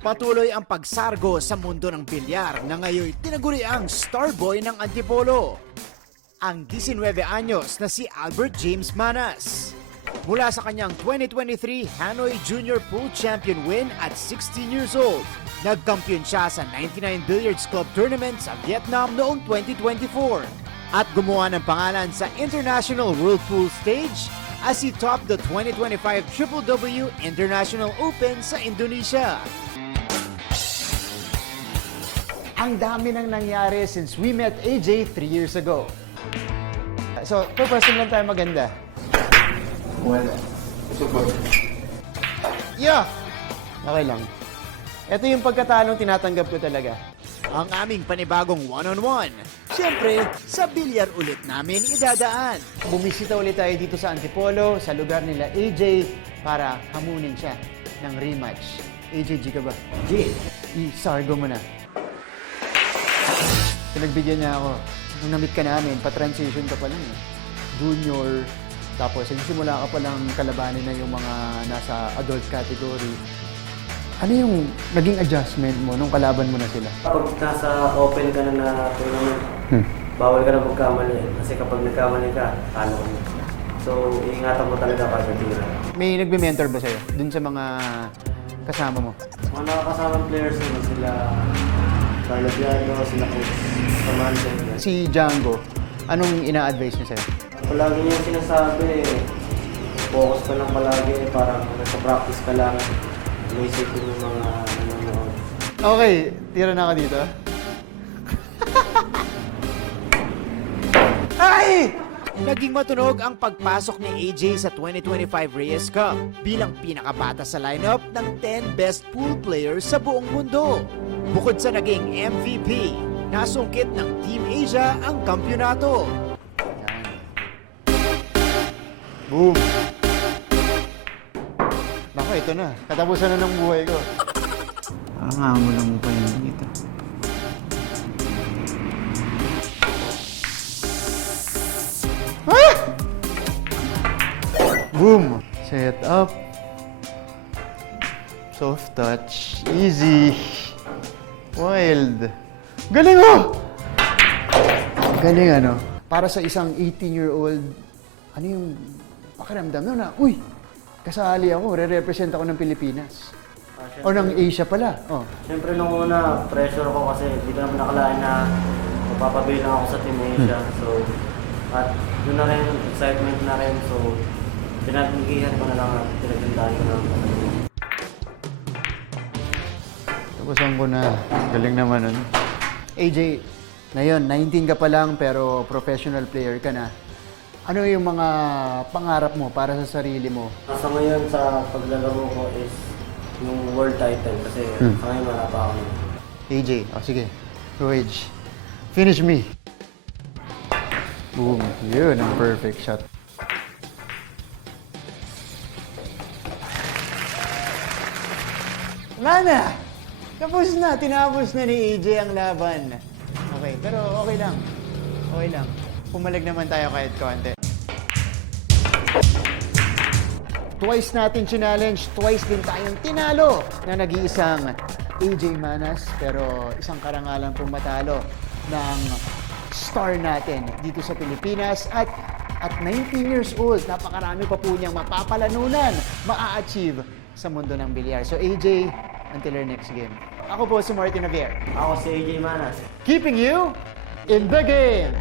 Patuloy ang pagsargo sa mundo ng bilyar na ngayon tinaguriang star boy ng Antipolo. Ang 19 anyos na si Albert James Manas. Mula sa kanyang 2023 Hanoi Junior Pool Champion win at 16 years old, nagkampiyon siya sa 99 Billiards Club Tournament sa Vietnam noong 2024 at gumawa ng pangalan sa International World Pool Stage as he topped the 2025 WW International Open sa Indonesia. Ang dami nang nangyari since we met AJ 3 years ago. So, per person lang tayo maganda. Wala. Super. Yeah! Okay lang. Ito yung pagkatalong tinatanggap ko talaga. Ang aming panibagong one-on-one. Siyempre, sa bilyar ulit namin idadaan. Bumisita ulit tayo dito sa Antipolo, sa lugar nila AJ, para hamunin siya ng rematch. AJ, G ka ba? G. I-sargo mo na. Pinagbigyan niya ako. Nung na-meet ka namin, pa-transition ka pa lang eh. Junior, tapos nagsimula ka pa lang kalabanin na yung mga nasa adult category. Ano yung naging adjustment mo nung kalaban mo na sila? Kapag nasa open ka na tournament, bawal ka na magkamali. Kasi kapag nagkamali ka, talo ka na. So, iingatan mo talaga para tira. May nagbe-mentor ba sa'yo dun sa mga kasama mo? Mga nakakasamang players naman sila, Carlo Biano, sila Coach Samantha. Si Django, anong ina-advise niya sa'yo? Palagi niya yung sinasabi, focus ka lang palagi, parang nagpa-practice ka lang. Inisip ko yung mga nanonood. Okay, tira na ako dito. Ay! Naging matunog ang pagpasok ni AJ sa 2025 Reyes Cup bilang pinakabata sa lineup ng 10 best pool players sa buong mundo. Bukod sa naging MVP, nasungkit ng Team Asia ang kampyonato. Boom! Nako, ito na. Katapusan na ng buhay ko. Ang mo lang mo pa yun dito. Ah! Boom! Set up. Soft touch. Easy. Wild. Galing mo! Galing ano? Para sa isang 18-year-old, ano yung pakiramdam mo na, uy, kasali ako, re-represent ako ng Pilipinas. O ng Asia pala. Oh. Siyempre nung una, pressure ko kasi hindi ko naman nakalain na mapapabilang ako sa Team Asia. So, at doon na rin, excitement na rin. So, pinaggigihan ko na lang at pinagandaan ko na lang. Tapusan ko na. Galing naman nun. AJ, ngayon, 19 ka pa lang pero professional player ka na. Ano yung mga pangarap mo para sa sarili mo? Nasa ngayon sa paglalaro ko is yung world title kasi sa ngayon wala pa ako. AJ, oh sige. Roage, finish me. Boom. Yun ang perfect shot. Mana! Tapos na. Tinapos na ni AJ ang laban. Okay, pero okay lang. Okay lang. Pumalag naman tayo kahit konti. Twice natin challenge, twice din tayong tinalo na nag-iisang AJ Manas. Pero isang karangalan pong matalo ng star natin dito sa Pilipinas. At 19 years old, napakarami pa po niyang mapapalanunan, maa-achieve sa mundo ng bilyar. So AJ, until our next game. Ako po si Martin Javier. Ako si AJ Manas. Keeping you in the game!